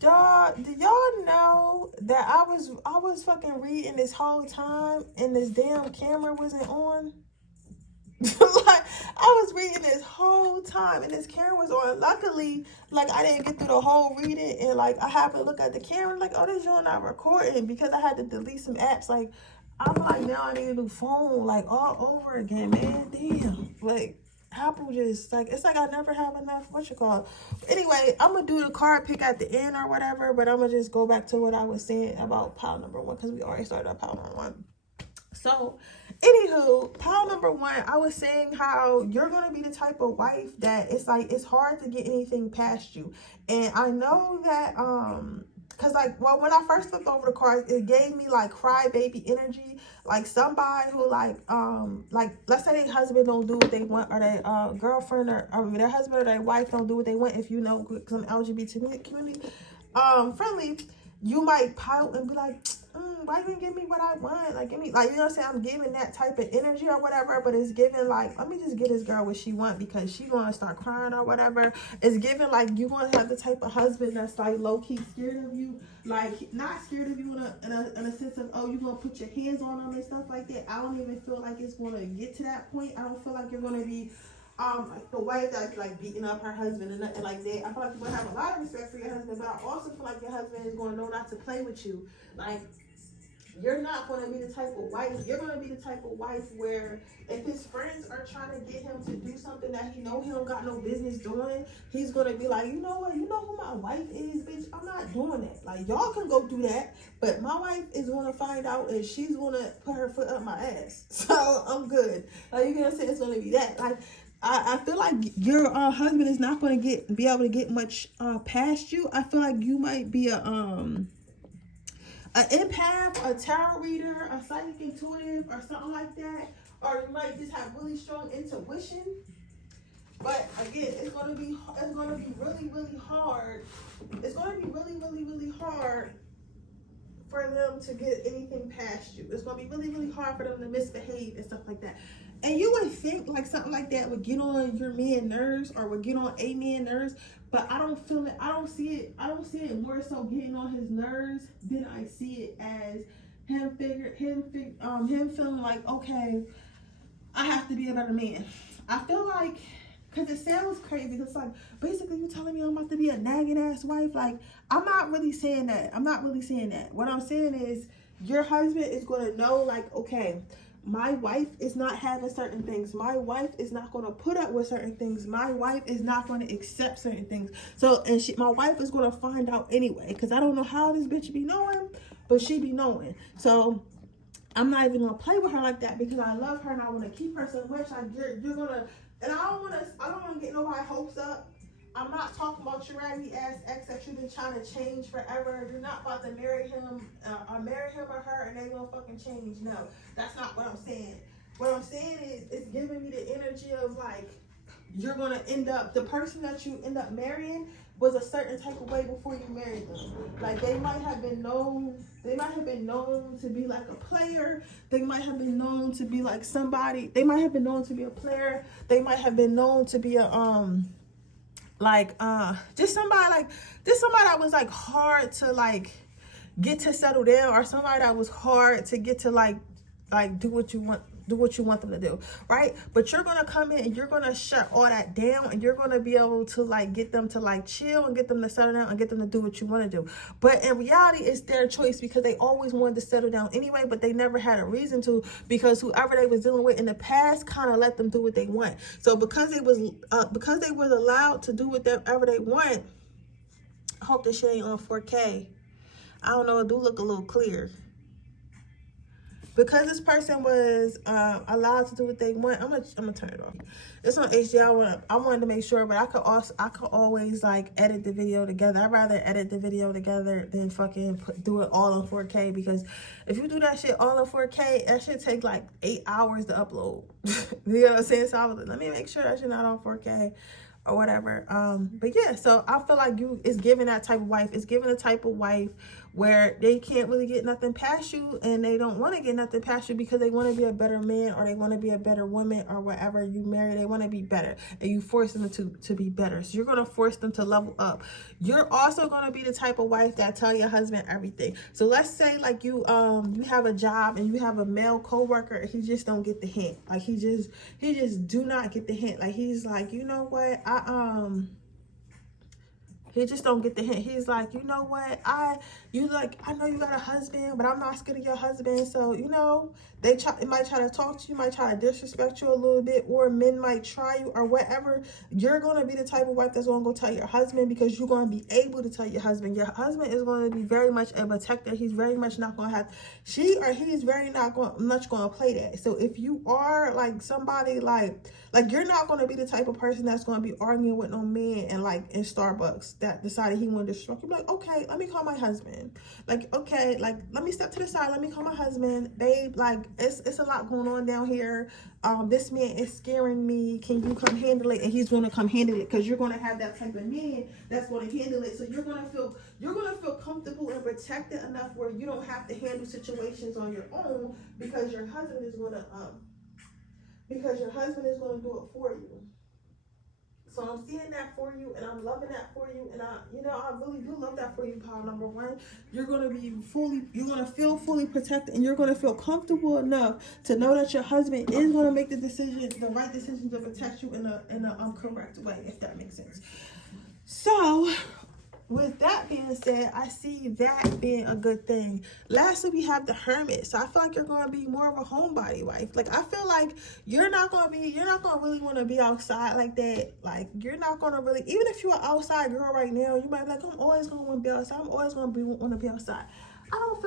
Dog, do y'all know that I was fucking reading this whole time and this damn camera wasn't on? Like, I was reading this whole time and this camera was on. Luckily, like, I didn't get through the whole reading, and like I happened to look at the camera like, oh, this joint not recording, because I had to delete some apps. Like, I'm like, now I need a new phone, like, all over again, man. Damn. Like, Apple just, like, it's like I never have enough, what you call it. Anyway, I'm gonna do the card pick at the end or whatever, but I'm gonna just go back to what I was saying about pile number one, because we already started on pile number one. So, anywho, pile number one, I was saying how you're gonna be the type of wife that it's like it's hard to get anything past you. And I know that cause like, well, when I first looked over the cards, it gave me like crybaby energy, like somebody who like let's say their husband don't do what they want, or their girlfriend or their husband or their wife don't do what they want. If you know some LGBT community friendly, you might pout and be like, why you didn't give me what I want? Like, give me, like, you know what I'm saying? I'm giving that type of energy or whatever, but it's giving like, let me just get this girl what she want because she gonna start crying or whatever. It's giving like you gonna have the type of husband that's like low-key scared of you, like not scared of you in a sense of, oh, you gonna put your hands on them and stuff like that. I don't even feel like it's gonna get to that point. I don't feel like you're gonna be like the wife that's like beating up her husband and nothing like that. I feel like you're gonna have a lot of respect for your husband, but I also feel like your husband is gonna know not to play with you. Like, you're not going to be the type of wife. You're going to be the type of wife where if his friends are trying to get him to do something that he know he don't got no business doing, he's going to be like, you know what? You know who my wife is, bitch? I'm not doing that. Like, y'all can go do that, but my wife is going to find out and she's going to put her foot up my ass. So I'm good. Like, you know what I'm saying? It's going to be that. Like, I feel like your husband is not going to be able to get much past you. I feel like you might be an empath, a tarot reader, a psychic intuitive, or something like that. Or you might just have really strong intuition. But again, it's gonna be really, really hard. It's gonna be really, really, really hard for them to get anything past you. It's gonna be really, really hard for them to misbehave and stuff like that. And you would think like something like that would get on your man nerves or would get on a man nerves, but I don't feel it. I don't see it more so getting on his nerves than I see it as him feeling like, okay, I have to be a better man. I feel like, because it sounds crazy, it's like, basically you telling me I'm about to be a nagging ass wife. Like, I'm not really saying that. What I'm saying is your husband is going to know, like, okay, my wife is not having certain things. My wife is not going to put up with certain things. My wife is not going to accept certain things. So, and my wife is going to find out anyway, because I don't know how this bitch be knowing, but she be knowing. So, I'm not even going to play with her like that because I love her and I want to keep her so much. Like, you're going to, and I don't want to get nobody's hopes up. I'm not talking about your raggedy ass ex that you've been trying to change forever. You're not about to marry him or her and they won't fucking change. No, that's not what I'm saying. What I'm saying is it's giving me the energy of like, you're going to end up, the person that you end up marrying was a certain type of way before you married them. Like, they might have been known to be like a player. They might have been known to be like somebody. They might have been known to be a player. They might have been known to be a, just somebody that was like hard to like get to settle down, or somebody that was hard to get to like do what you want them to do, right? But you're gonna come in and you're gonna shut all that down, and you're gonna be able to like get them to like chill and get them to settle down and get them to do what you want to do. But in reality, it's their choice because they always wanted to settle down anyway, but they never had a reason to, because whoever they was dealing with in the past kind of let them do what they want. So because they was allowed to do whatever they want. I hope this shit ain't on 4K. I don't know, it do look a little clear. Because this person was allowed to do what they want, I'm gonna turn it off. It's on HD. I wanted to make sure, but I could always like edit the video together. I'd rather edit the video together than fucking do it all in 4K, because if you do that shit all in 4K, that shit take like 8 hours to upload. You know what I'm saying? So I was like, let me make sure that shit not on 4K. Or whatever. But yeah, so I feel like it's giving that type of wife. It's giving the type of wife where they can't really get nothing past you, and they don't want to get nothing past you because they want to be a better man, or they want to be a better woman, or whatever you marry, they want to be better, and you force them to be better. So you're going to force them to level up. You're also going to be the type of wife that tell your husband everything. So let's say like you have a job and you have a male coworker, and he just don't get the hint. Like he just do not get the hint. Like he's like, you know what, he just don't get the hint. He's like, you know what, I know you got a husband, but I'm not scared of your husband. So, you know, they might try to talk to you, might try to disrespect you a little bit, or men might try you or whatever. You're going to be the type of wife that's going to go tell your husband, because you're going to be able to tell your husband. Your husband is going to be very much a protector. He's very much not going to have, he's very not going much going to play that. So if you are like somebody like you're not going to be the type of person that's going to be arguing with no man and like in Starbucks that decided he wanted to stroke. You're like, okay, let me call my husband. Like, okay, like let me step to the side. Let me call my husband. Babe, like it's a lot going on down here. This man is scaring me. Can you come handle it? And he's going to come handle it, because you're going to have that type of man that's going to handle it. So you're going to feel comfortable and protected enough where you don't have to handle situations on your own, because your husband is going to do it for you. So I'm seeing that for you, and I'm loving that for you, and I really do love that for you, pal number one. You're gonna feel fully protected, and you're gonna feel comfortable enough to know that your husband is gonna make the right decision to protect you in a correct way, if that makes sense. So, with that being said, I see that being a good thing. Lastly, we have the Hermit. So I feel like you're going to be more of a homebody wife. Like, I feel like you're not going to really want to be outside like that. Like, you're not going to really, even if you're an outside girl right now, you might be like, I'm always going to want to be outside. I'm always going to want to be outside. I don't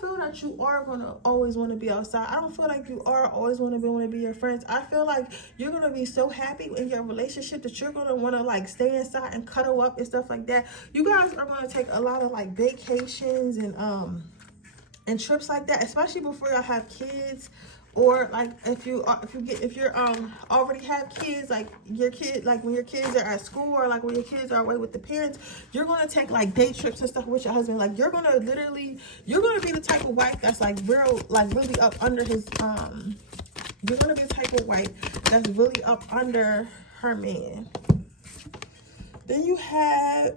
feel that you are going to always want to be outside. I don't feel like you are always want to be your friends. I feel like you're going to be so happy in your relationship that you're going to want to like stay inside and cuddle up and stuff like that. You guys are going to take a lot of like vacations and trips like that, especially before y'all have kids. Or like if you're already have kids, like your kid, like when your kids are at school, or like when your kids are away with the parents, you're gonna take like day trips and stuff with your husband. Like you're gonna be the type of wife that's like really up under his you're gonna be the type of wife that's really up under her man. Then you have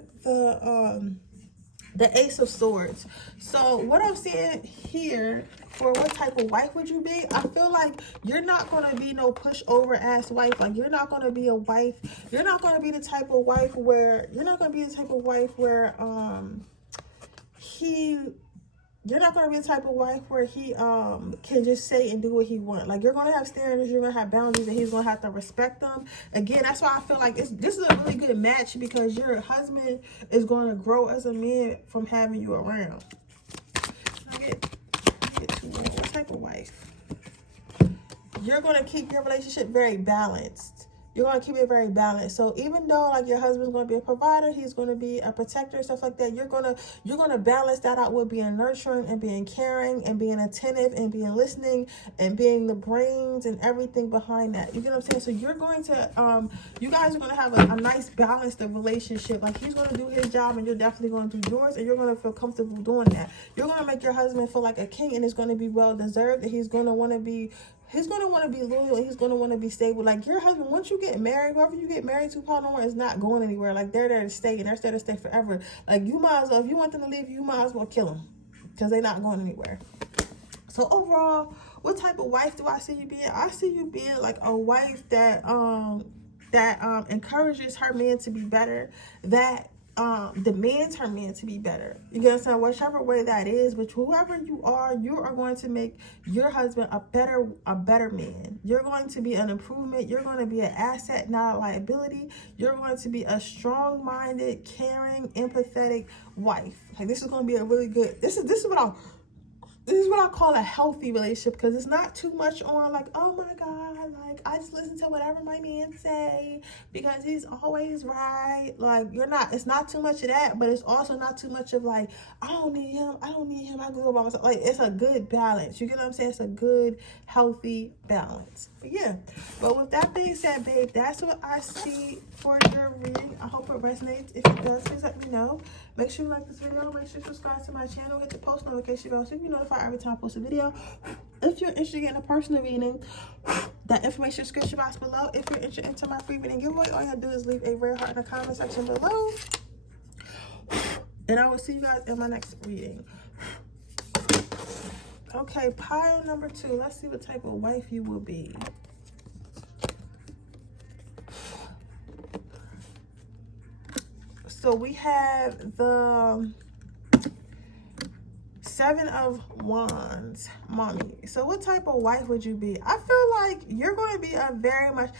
the Ace of Swords. So what I'm seeing here for what type of wife would you be, I feel like you're not going to be no pushover ass wife. Like you're not going to be a wife. You're not going to be the type of wife where he can just say and do what he wants. Like you're gonna have standards, you're gonna have boundaries, and he's gonna have to respect them. Again, that's why I feel like this is a really good match, because your husband is going to grow as a man from having you around. I get two more. What type of wife? You're gonna keep your relationship very balanced. You're going to keep it very balanced. So even though like your husband's going to be a provider, he's going to be a protector and stuff like that, you're going to balance that out with being nurturing and being caring and being attentive and being listening and being the brains and everything behind that. You get what I'm saying? So you're going to you guys are going to have a nice balanced relationship. Like he's going to do his job and you're definitely going to do yours, and you're going to feel comfortable doing that. You're going to make your husband feel like a king, and it's going to be well deserved, and he's going to want to be loyal, and he's going to want to be stable. Like your husband, once you get married, whoever you get married to, Paul, no one is not going anywhere. Like they're there to stay, and they're there to stay forever. Like you might as well, if you want them to leave, you might as well kill them, because they're not going anywhere. So overall, what type of wife do I see you being? I see you being like a wife that encourages her man to be better, that demands her man to be better. You get what I'm saying? Whichever way that is, but whoever you are going to make your husband a better man. You're going to be an improvement. You're going to be an asset, not a liability. You're going to be a strong-minded, caring, empathetic wife. Like this is going to be a really good. This is what this is what I call a healthy relationship, because it's not too much on like, oh my god, like I just listen to whatever my man say because he's always right. Like, you're not, it's not too much of that, but it's also not too much of like, I don't need him, I can go by myself. Like, it's a good balance. You get what I'm saying? It's a good healthy balance. But yeah, but with that being said, babe, that's what I see for your reading. I hope it resonates. If it does, please let me know. Make sure you like this video, make sure you subscribe to my channel, hit the post notification bell so you can be notified every time I post a video. If you're interested in a personal reading, that information description box below. If you're interested into my free reading giveaway, all you have to do is leave a red heart in the comment section below. And I will see you guys in my next reading. Okay, pile number 2. Let's see what type of wife you will be. So we have the 7 of Wands, mommy. So what type of wife would you be? I feel like you're going to be I feel like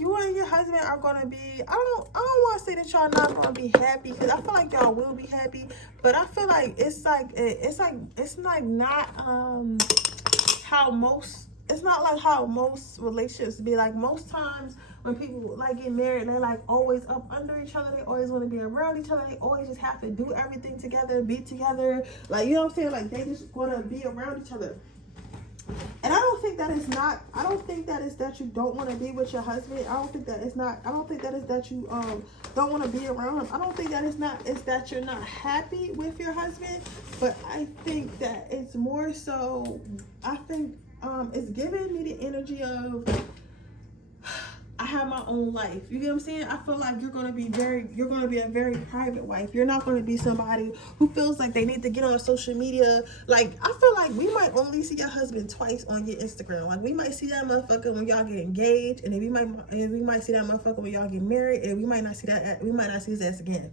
you and your husband are going to be, I don't want to say that y'all not going to be happy, because I feel like y'all will be happy, but I feel like it's like not how most, it's not like how most relationships be. Like, most times when people like get married, they're like always up under each other, they always want to be around each other, they always just have to do everything together, be together, like, you know what I'm saying, like they just want to be around each other. And I don't think that is that you don't want to be with your husband. I don't think that is that you don't want to be around him. I don't think that it's that you're not happy with your husband, but I think that it's more so, I think it's giving me the energy of, I have my own life. You get what I'm saying? I feel like you're going to be a very private wife. You're not going to be somebody who feels like they need to get on social media. Like, I feel like we might only see your husband twice on your Instagram. Like, we might see that motherfucker when y'all get engaged, and then we might see that motherfucker when y'all get married, and we might not see his ass again.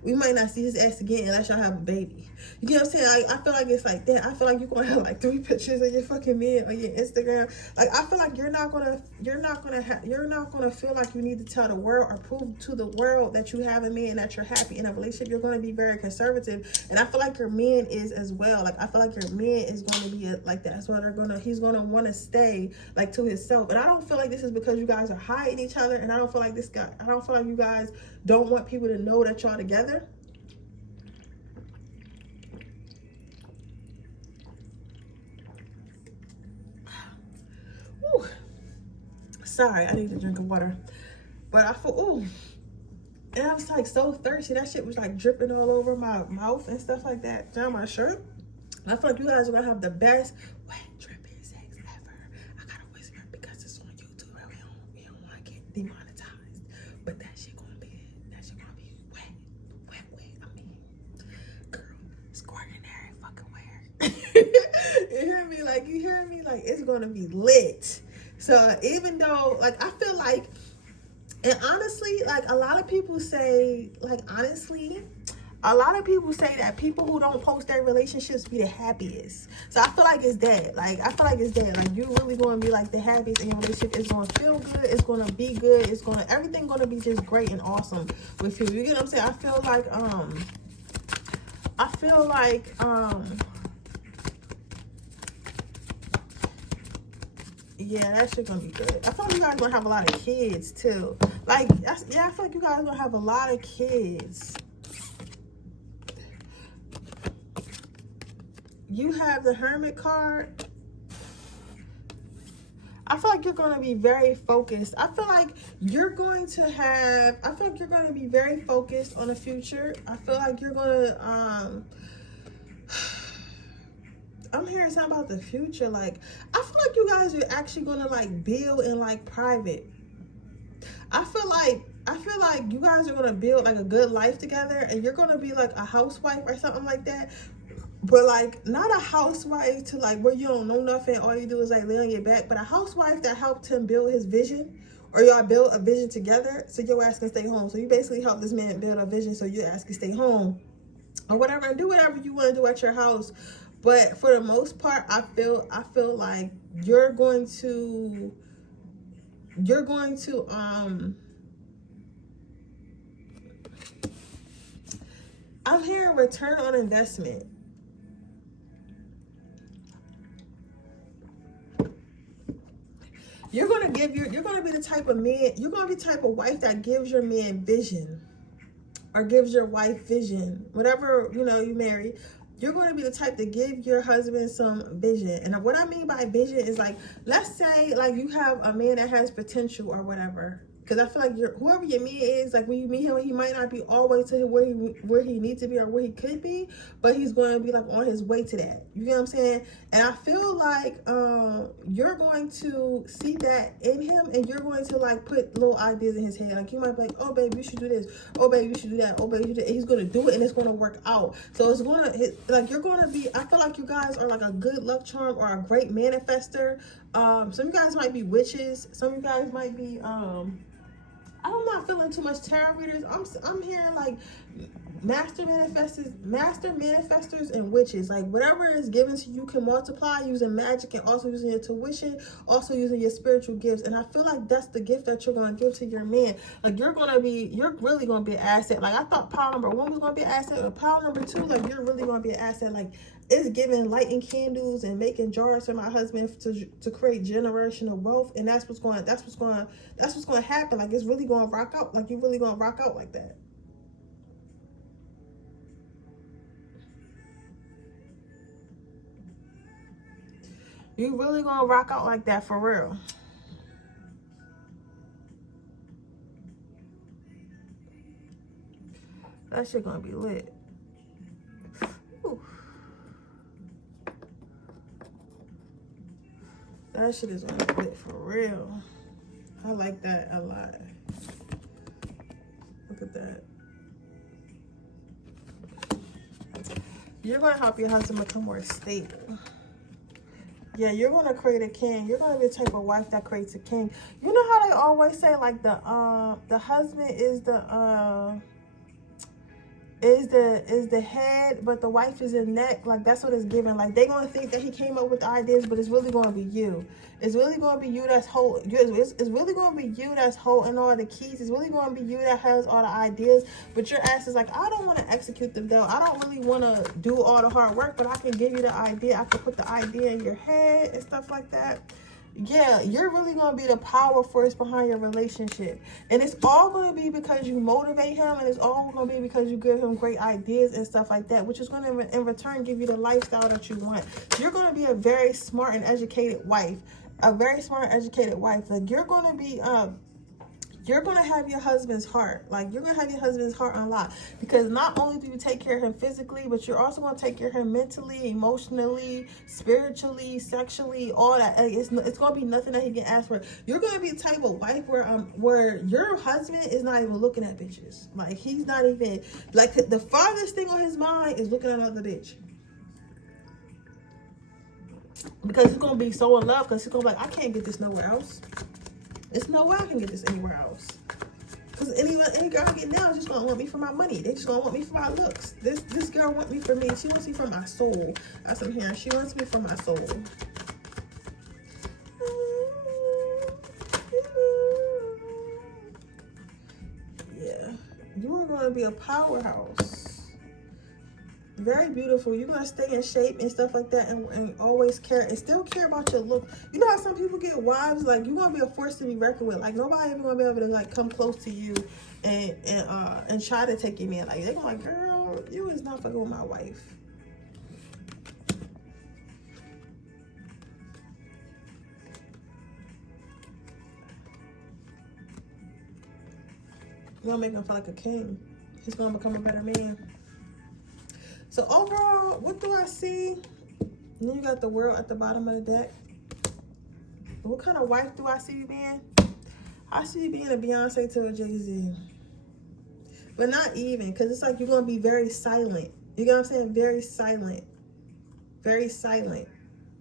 We might not see his ass again unless y'all have a baby. You get what I'm saying? I feel like it's like that. I feel like you're gonna have like 3 pictures of your fucking man on your Instagram. Like, I feel like you're not gonna feel like you need to tell the world or prove to the world that you have a man, that you're happy in a relationship. You're gonna be very conservative, and I feel like your man is as well. Like, I feel like your man is gonna be like that as well. He's gonna want to stay like to himself, and I don't feel like this is because you guys are hiding each other, and I don't feel like you guys don't want people to know that y'all together. Whew. Sorry, I need a drink of water. But I feel, ooh, and I was like so thirsty. That shit was like dripping all over my mouth and stuff like that, down my shirt. And I feel like you guys are gonna have the best wet dripping sex ever. I gotta whisper because it's on YouTube. We don't want to get demonetized. But that shit gonna be wet. I mean, girl, squirting every fucking where. You hear me? Like, it's gonna be lit. So even though, like, I feel like, and honestly, like, a lot of people say that people who don't post their relationships be the happiest. So I feel like it's that. Like, you really going to be like the happiest in your relationship. It's going to feel good. It's going to be good. Everything going to be just great and awesome with you. You get what I'm saying? I feel like, yeah, that shit gonna be good. I feel like you guys gonna have a lot of kids too. Like, yeah, I feel like you guys gonna have a lot of kids. You have the Hermit card. I feel like you're going to be very focused. I feel like you're going to be very focused on the future. I feel like you're going to, I'm hearing something about the future. Like, I feel like you guys are actually going to like build in like private. I feel like you guys are going to build like a good life together, and you're going to be like a housewife or something like that. But like, not a housewife to like where you don't know nothing, all you do is like lay on your back, but a housewife that helped him build his vision, or y'all build a vision together, so your ass can stay home. So you basically help this man build a vision so your ass can stay home or whatever, and do whatever you want to do at your house. But for the most part, I feel like you're going to I'm hearing return on investment. You're gonna be the type of man, you're gonna be the type of wife that gives your man vision, or gives your wife vision, whatever, you know, you marry. You're going to be the type to give your husband some vision. And what I mean by vision is, like, let's say, like, you have a man that has potential or whatever. Because I feel like whoever your man is, like, when you meet him, he might not be all the way to where he needs to be or where he could be, but he's going to be, like, on his way to that. You get what I'm saying? And I feel like you're going to see that in him, and you're going to, like, put little ideas in his head. Like, you might be like, oh, babe, you should do this. Oh, babe, you should do that. Oh, babe, you should do that. And he's going to do it, and it's going to work out. So it's going to, like, you're going to be, I feel like you guys are, like, a good luck charm or a great manifester. Some of you guys might be witches. Some of you guys might be, I'm not feeling too much tarot readers. I'm hearing, like, master manifestors and witches. Like, whatever is given to you can multiply using magic, and also using your tuition, also using your spiritual gifts. And I feel like that's the gift that you're going to give to your man. Like, you're really going to be an asset. Like, I thought pile number 1 was going to be an asset, but pile number 2, like, you're really going to be an asset. Like, it's giving lighting candles and making jars for my husband to create generational wealth, and that's what's going to happen. Like, it's really going to rock out. Like, you're really going to rock out like that. You really gonna rock out like that for real. That shit gonna be lit. Ooh. That shit is gonna be lit for real. I like that a lot. Look at that. You're gonna help your husband become more stable. Yeah, you're gonna create a king. You're gonna be the type of wife that creates a king. You know how they always say, like, the husband is the head, but the wife is the neck. Like, that's what it's given. Like, they gonna think that he came up with the ideas, but it's really gonna be you. It's really gonna be you that's it's really gonna be you that's holding all the keys. It's really gonna be you that has all the ideas, but your ass is like, I don't want to execute them though. I don't really want to do all the hard work, but I can give you the idea. I can put the idea in your head and stuff like that. Yeah, you're really going to be the power force behind your relationship. And it's all going to be because you motivate him, and it's all going to be because you give him great ideas and stuff like that, which is going to, in return, give you the lifestyle that you want. So you're going to be a very smart and educated wife. A very smart and educated wife. Like, you're going to be, you're going to have your husband's heart. Like, you're going to have your husband's heart unlocked. Because not only do you take care of him physically, but you're also going to take care of him mentally, emotionally, spiritually, sexually, all that. Like, it's going to be nothing that he can ask for. You're going to be the type of wife where your husband is not even looking at bitches. Like, he's not even, like, the farthest thing on his mind is looking at another bitch. Because he's going to be so in love, because he's going to be like, I can't get this nowhere else. There's no way I can get this anywhere else. Because any girl I get now is just going to want me for my money. They just going to want me for my looks. This girl wants me for me. She wants me for my soul. That's what I'm hearing. She wants me for my soul. Yeah. You are going to be a powerhouse. Very beautiful. You're going to stay in shape and stuff like that, and always care and still care about your look. You know how some people get wives? Like, you're going to be a force to be reckoned with. Like, nobody ever going to be able to, like, come close to you and try to take your man. Like, they're going to, like, girl, you is not fucking with my wife. You're going to make him feel like a king. He's going to become a better man. So overall, what do I see? And then you got the world at the bottom of the deck. What kind of wife do I see you being? I see you being a Beyonce to a Jay-Z. But not even, because it's like you're going to be very silent. You know what I'm saying? Very silent. Very silent.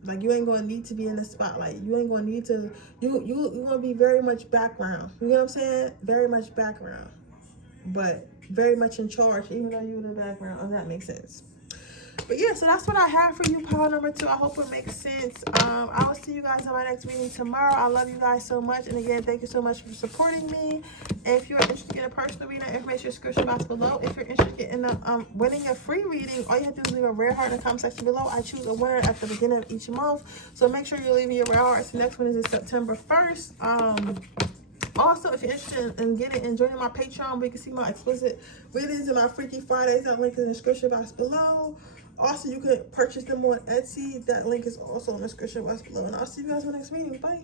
Like, you ain't going to need to be in the spotlight. You ain't going to need to, you're going to be very much background. You know what I'm saying? Very much background. But very much in charge, even though you're in the background. If that makes sense. But yeah, so that's what I have for you, pile number 2. I hope it makes sense. I'll see you guys on my next reading tomorrow. I love you guys so much. And again, thank you so much for supporting me. If you're interested in a personal reading, information description box below. If you're interested in winning a free reading, all you have to do is leave a rare heart in the comment section below. I choose a winner at the beginning of each month. So make sure you're leaving your rare hearts. The next one is September 1st. Also, if you're interested in getting and joining my Patreon, where you can see my explicit readings and my Freaky Fridays, that link is in the description box below. Also, you can purchase them on Etsy. That link is also in the description box below. And I'll see you guys in the next video. Bye.